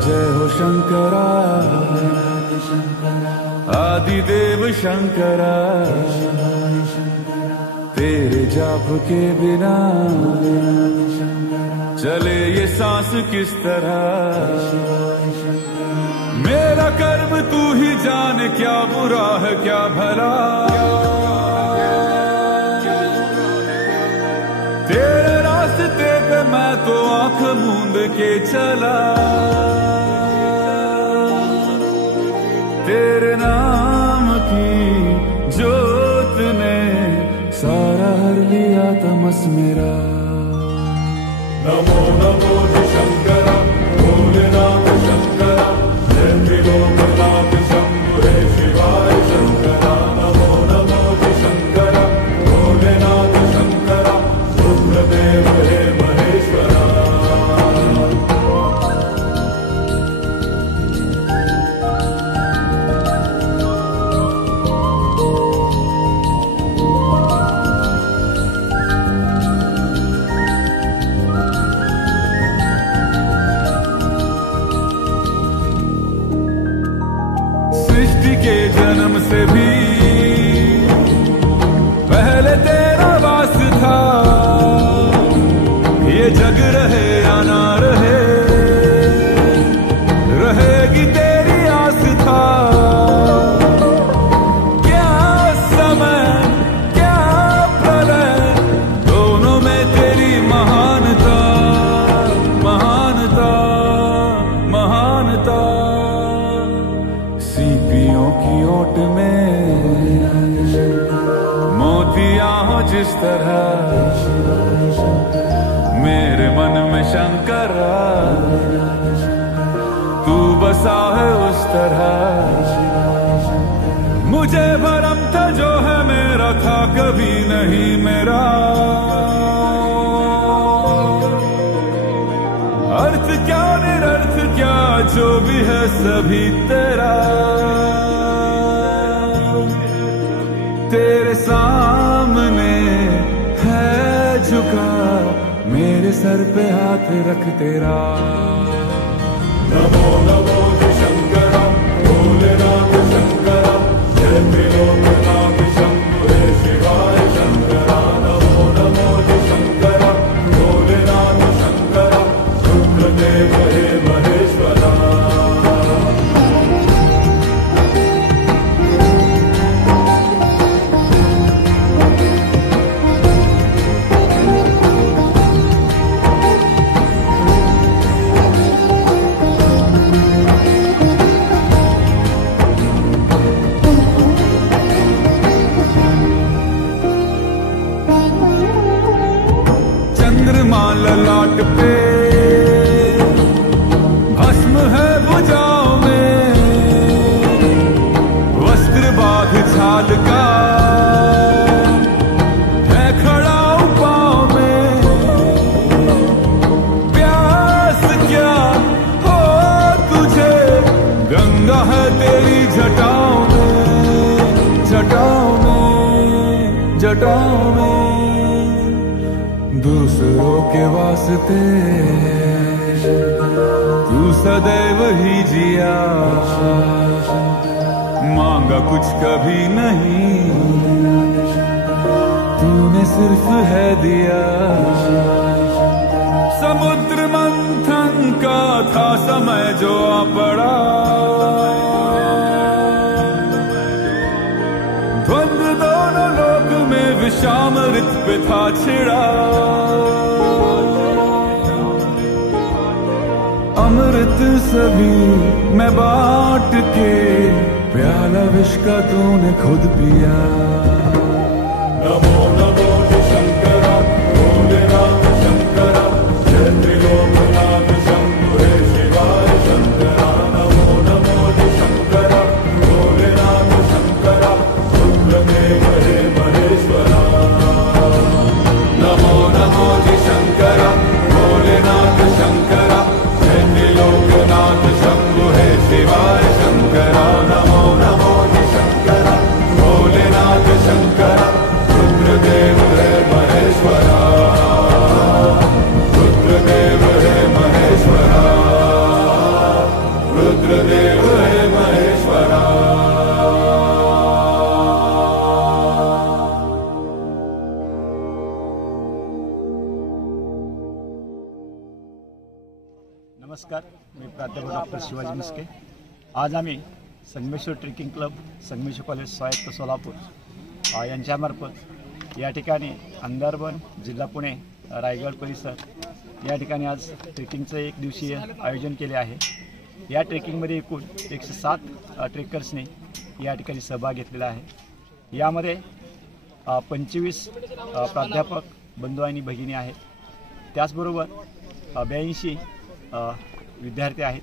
जय हो शंकरा, आदिदेव शंकरा, तेरे जाप के बिना चले ये सांस किस तरह। मेरा कर्म तू ही जाने, क्या बुरा है क्या भला। तेरे रास्ते पे मैं तो आंख मूंद के चला, तेरे नाम की जोत ने सारा हर लिया तमस मेरा। नमो नमो शंकरा, भोलेनाथ शंकरा, जय त्रिलोकनाथ शंभु हे शिवाय शंकरा। नमो नमो शंकरा, भोलेनाथ शंकरा, रुद्रदेव हे महेश्वरा। सृष्टि के जन्म से भी पहले तेरा वास था, ये जग रहे या ना रहे, रहेगी तेरी आस था। क्या समय क्या प्रलय, दोनों में तेरी महानता, महानता, महानता। सीपियों की ओट में मोतियां हो जिस तरह, मेरे मन में शंकरा तू बसा है उस तरह। मुझे भरम था जो है मेरा था कभी नहीं मेरा, अर्थ क्या निरर्थ क्या जो भी है सभी तेरा। तेरे सामने है झुका, मेरे सर पे हाथ रख तेरा। नमो नमो शंकरा, भोलेनाथ शंकरा, जय त्रिलोकनाथ शंभु हे शिवाय शंकरा। नमो नमो शंकरा, भोलेनाथ शंकरा, रुद्रदेव हे महेश्वरा। चंद्रमा ललाट पे भस्म है भुजाओं में, वस्त्र बाघ छाल का है खड़ा पाँव में। प्यास क्या हो तुझे, गंगा है तेरी जटाओं में, जटाओं में, जटाओं में। दूसरों के वास्ते तू सदैव ही जिया, मांगा कुछ कभी नहीं, तूने सिर्फ है दिया। समुद्र मंथन का था समय जो आ पड़ा, द्वंद दोनों लोक में विषामृत पे था छिड़ा। अमृत सभी मैं बांट के, प्याला विष का तूने खुद पिया। नमो नमो शंकरा, भोलेनाथ शंकरा, जय त्रिलोकनाथ शंभु हे शिवाय शंकरा। नमो नमो शंकरा, भोलेनाथ शंकरा, रुद्रदेव हे महेश्वरा। नमो नमो शंकरा, भोलेनाथ शंकरा, जय त्रिलोकनाथ शंभु हे शिवाय शंकरा। नमो नमो शंकरा, भोलेनाथ शंकरा, रुद्रदेव प्राध्यापक डॉक्टर शिवाजी मिस्के। आज आम्ही संगमेश्वर ट्रेकिंग क्लब, संगमेश्वर कॉलेज स्वायत्त सोलापूर यांच्यामार्फत या ठिकाणी अंधारबन, जिल्हा पुणे, रायगड परिसर या ठिकाणी आज ट्रेकिंगचं एक दिवसीय आयोजन केले आहे। या ट्रेकिंगमध्ये एकूण 107 ट्रेकर्सने या ठिकाणी सहभाग घेतलेला आहे। यामध्ये 25 प्राध्यापक बंधू आणि भगिनी आहेत, त्याचबरोबर 82 विद्यार्थी आहेत।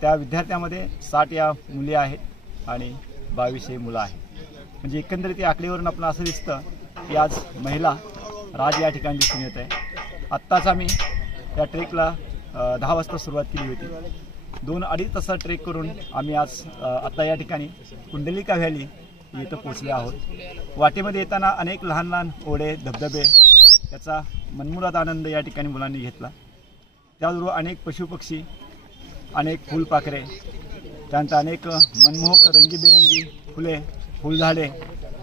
त्या विद्यार्थ्यांमध्ये 60 या मुली आहेत आणि 22 हे मुलं आहेत। म्हणजे एकंदरीत या आकडेवरून आपण असं दिसतं की आज महिला राज या ठिकाणी दिसून येत आहे। आत्ताच आम्ही या ट्रेकला 10 वाजता सुरुवात केली होती। 2-2.5 तास ट्रेक करून आम्ही आज आता या ठिकाणी कुंडलिका व्हॅली येथे पोहोचले आहोत। वाटेमध्ये येताना अनेक लहान लहान ओढे, धबधबे याचा मनमुराद आनंद या ठिकाणी मुलांनी घेतला। त्याचबरोबर अनेक पशुपक्षी, अनेक फुलपाखरे, त्यानंतर अनेक मनमोहक रंगीबेरंगी फुले, फुलझाडे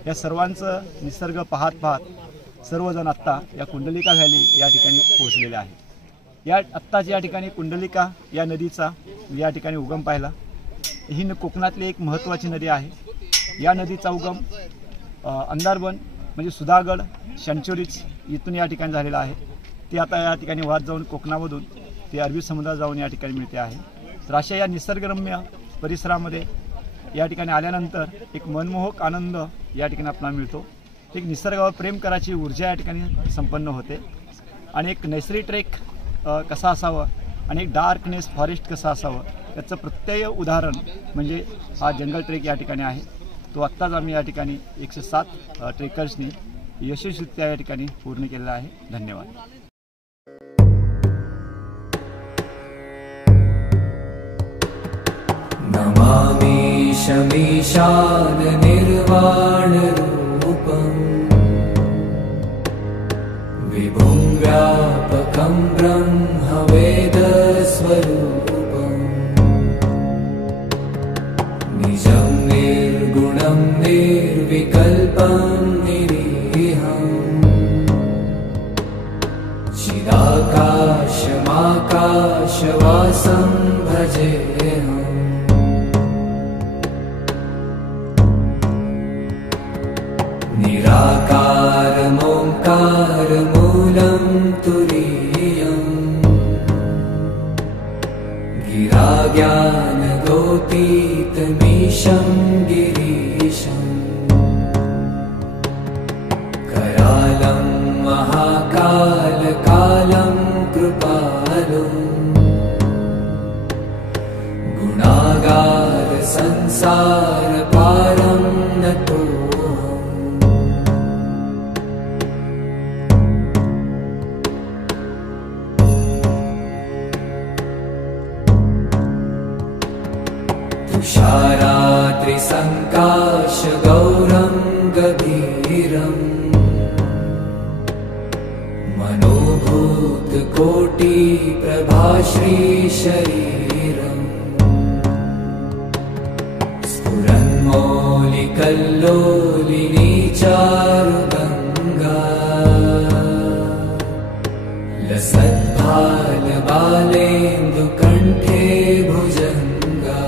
या सर्वांचं निसर्ग पाहत सर्वजण आत्ता या कुंडलिका व्हॅली या ठिकाणी पोहोचलेले आहे। आत्ताच या ठिकाणी कुंडलिका या नदीचा या ठिकाणी उगम पाहिला। ही कोकणातली एक महत्त्वाची नदी आहे। या नदीचा उगम अंधारबन म्हणजे सुधागड, शंचोरीच इथून या ठिकाणी झालेला आहे। ती आता या ठिकाणी वाहत जाऊन कोकणामधून ते अरबी समुद्रात जाऊन या ठिकाणी मिळते आहे। तर अशा या निसर्गरम्य परिसरामध्ये या ठिकाणी आल्यानंतर एक मनमोहक आनंद या ठिकाणी आपल्याला मिळतो। एक निसर्गावर प्रेम करायची ऊर्जा या ठिकाणी संपन्न होते आणि एक नैसर्गिक ट्रेक कसा असावा आणि एक डार्कनेस फॉरेस्ट कसं असावं याचं प्रत्यय उदाहरण म्हणजे हा जंगल ट्रेक या ठिकाणी आहे। तो आत्ताच आम्ही या ठिकाणी 107 ट्रेकर्सनी यशस्वीरित्या या ठिकाणी पूर्ण केलेला आहे। धन्यवाद। नमामि शमीशान निर्वाण रूपम् विभुं व्यापकं ब्रह्म वेद स्वरूपम् निजं निर्गुणं निर्विकल्पं निरीहम् चिदाकाशमाकाशवासं भजेऽहम् निराकारमोङ्कारमूलं तुरीयम् गिराज्ञानगोतीतमीशं गिरीशम् करालं महाकालकालं कृपालुम् गुणागार संसारपारं नतो तुषारात्रिसङ्काशगौरं गभीरम् मनोभूतकोटिप्रभाश्रीशरीरम् स्फुरन्मौलिकल्लोलिनी चारुगङ्गा लसद्भालबालेन्दुकण्ठे भुजङ्गा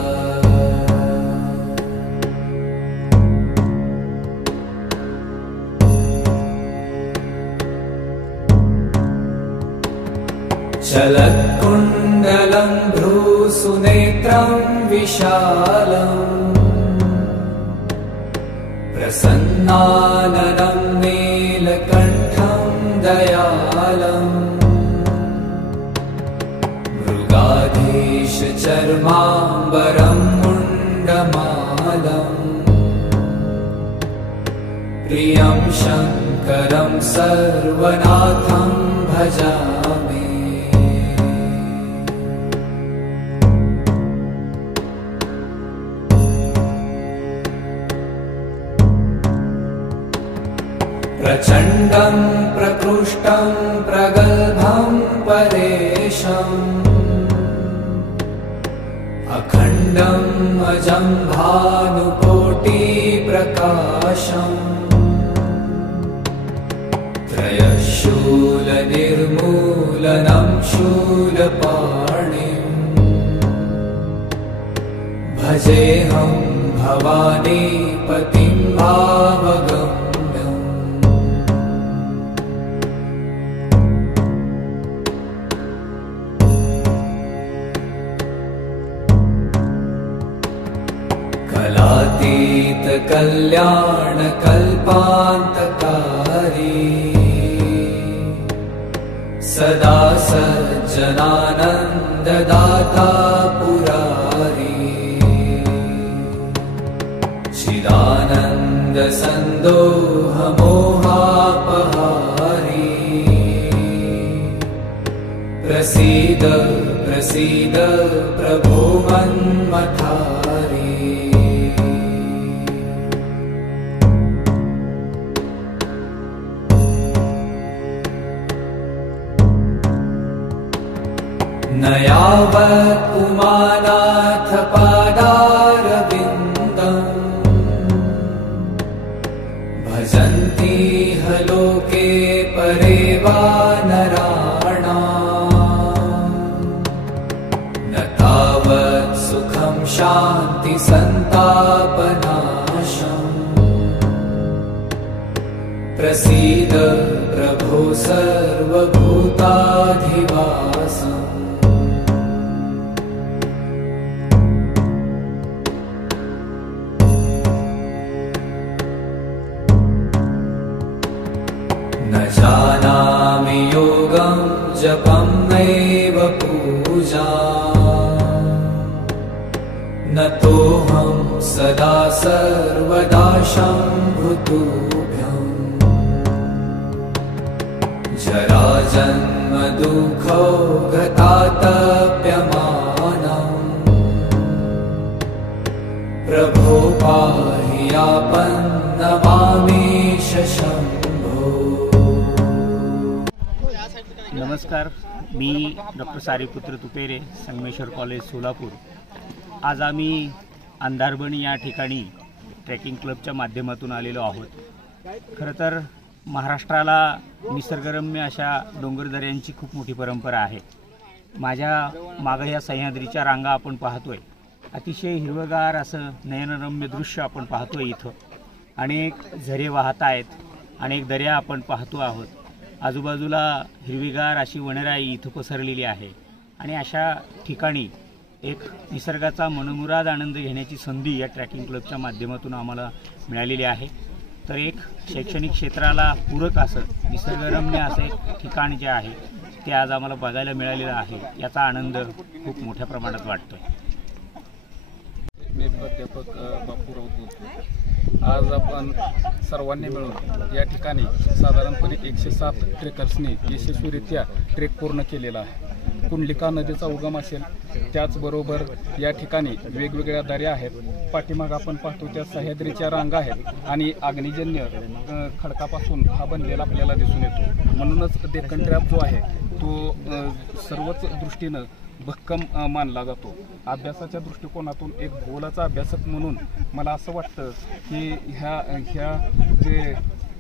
चलत्कुण्डलं भ्रूसुनेत्रं विशालम् प्रसन्नाननं नीलकण्ठं दयालम् मृगाधीशचर्माम्बरं मुण्डमालम् प्रियं शङ्करं सर्वनाथं भजामि प्रचण्डं प्रकृष्टं प्रगल्भं परेशम् अखण्डम् अजं भानुकोटिप्रकाशम् त्रयशूलनिर्मूलनं शूलपाणिम् भजेऽहं भवानी पतिं भावगम्यम्। कलातीत कल्याण कल्पान्तकारी सदा सज्जनानन्ददाता पुरारी चिदानन्द सन्दोह मोहापहारी प्रसीद प्रसीद प्रभो मन्मथारी। न यावत् उमानाथ पादारविन्दम् भजन्ति ह लोके परे वा नराणाम् न तावत् सुखं शान्ति सन्तापनाशम् प्रसीद प्रभो सर्वभूताधिवासम्। न जानामि योगं जपं नैव पूजा न तोऽहं सदा सर्वदा शम्भुतुभ्यम्। जराजन्म दुःखौ गतातप्यमानम् प्रभो पाहि आपन्नमामीश शम्भो। नमस्कार, मी डॉक्टर सारीपुत्र तुपेरे, संगमेश्वर कॉलेज सोलापूर। आज आम्ही अंधारबन या ठिकाणी ट्रेकिंग क्लबच्या माध्यमातून आलेलो आहोत। खरं तर महाराष्ट्राला निसर्गरम्य अशा डोंगरदऱ्यांची खूप मोठी परंपरा आहे। माझ्या मागे या सह्याद्रीच्या रांगा आपण पाहतोय, अतिशय हिरवगार असं नयनरम्य दृश्य आपण पाहतोय। इथं अनेक झरे वाहत आहेत, अनेक दऱ्या आपण पाहतो आहोत। आजूबाजूला हिरवीगार अशी वनराई इथं पसरलेली आहे आणि अशा ठिकाणी एक निसर्गाचा मनमुराद आनंद घेण्याची संधी या ट्रॅकिंग क्लबच्या माध्यमातून आम्हाला मिळालेली आहे। तर एक शैक्षणिक क्षेत्राला पूरक असं निसर्गरम्य असं एक ठिकाण जे आहे ते आज आम्हाला बघायला मिळालेलं आहे, याचा आनंद खूप मोठ्या प्रमाणात वाटतोय। मी प्राध्यापक बापूराव बोलतो। आज आपण सर्वांनी मिळून या ठिकाणी साधारणपणे 107 ट्रेकर्सनी यशस्वीरित्या ट्रेक पूर्ण केलेला आहे। कुंडलिका नदीचा उगम असेल, त्याचबरोबर या ठिकाणी वेगवेगळ्या दऱ्या आहेत, पाठीमाग आपण पाहतो त्या सह्याद्रीच्या रांगा आहेत आणि अग्निजन्य खडकापासून हा बनलेला आपल्याला दिसून येतो। म्हणूनच डेक्कन ट्रॅप जो आहे तो सर्वच दृष्टीनं भक्कम मानला जातो। अभ्यासाच्या दृष्टिकोनातून एक भूगोलाचा अभ्यासक म्हणून मला असं वाटतं की ह्या जे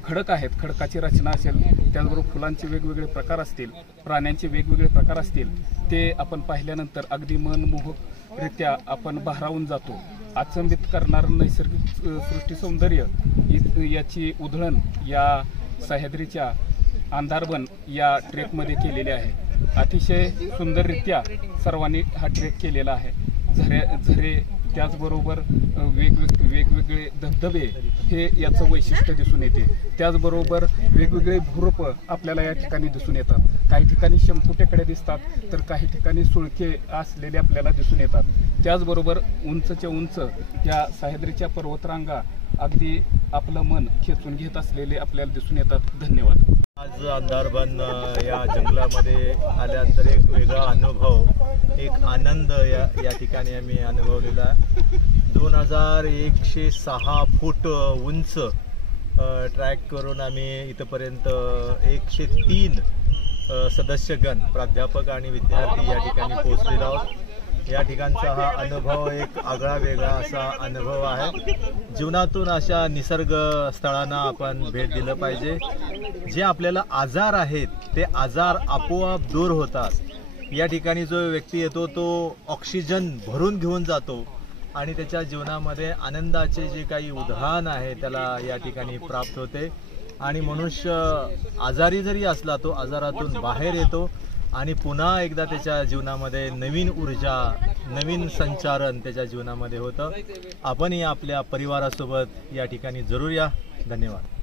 खडक आहेत, खडकाची रचना असेल, त्याचबरोबर फुलांचे वेगवेगळे प्रकार असतील, प्राण्यांचे वेगवेगळे प्रकार असतील, ते आपण पाहिल्यानंतर अगदी मनमोहकरित्या आपण भारावून जातो। अचंबित करणारं नैसर्गिक सृष्टी सौंदर्य याची उधळण या सह्याद्रीच्या अंधारबन या ट्रेकमध्ये केलेली आहे। अतिशय सुंदररित्या सर्वांनी हा ट्रेक केलेला आहे। झरे त्याचबरोबर वेगवेगळे धबधबे हे याचं वैशिष्ट्य दिसून येते। त्याचबरोबर वेगवेगळे भूरूप आपल्याला या ठिकाणी दिसून येतात। काही ठिकाणी शंकुटेकडे दिसतात, तर काही ठिकाणी सुळके असलेले आपल्याला दिसून येतात। त्याचबरोबर उंचच्या उंच या सह्याद्रीच्या पर्वतरांगा अगदी आपलं मन खेचून घेत असलेले आपल्याला दिसून येतात। धन्यवाद। आज अंधारबन या जंगलामध्ये आल्यानंतर एक वेगळा अनुभव, एक आनंद या ठिकाणी आम्ही अनुभवलेला आहे। 2106 फूट उंच ट्रॅक करून आम्ही इथपर्यंत 103 सदस्यगण, प्राध्यापक आणि विद्यार्थी या ठिकाणी पोहोचलेलो आहोत। या ठिकाणचा हा अनुभव एक आगळा वेगळा असा अनुभव आहे। जीवनातून अशा निसर्ग स्थळांना आपण भेट दिलं पाहिजे। जे आपल्याला आजार आहेत ते आजार आपोआप दूर होतात। या ठिकाणी जो व्यक्ती येतो तो ऑक्सिजन भरून घेऊन जातो। आणि त्याच्या जीवनामध्ये आनंदाचे जे काही उधाण आहे त्याला या ठिकाणी प्राप्त होते आणि मनुष्य आजारी जरी असला तो आजारातून बाहेर येतो आणि पुन्हा एकदा त्याच्या जीवनामध्ये नवीन ऊर्जा, नवीन संचारण त्याच्या जीवनामध्ये होतं. आपणही आपल्या परिवारासोबत या ठिकाणी जरूर या. धन्यवाद.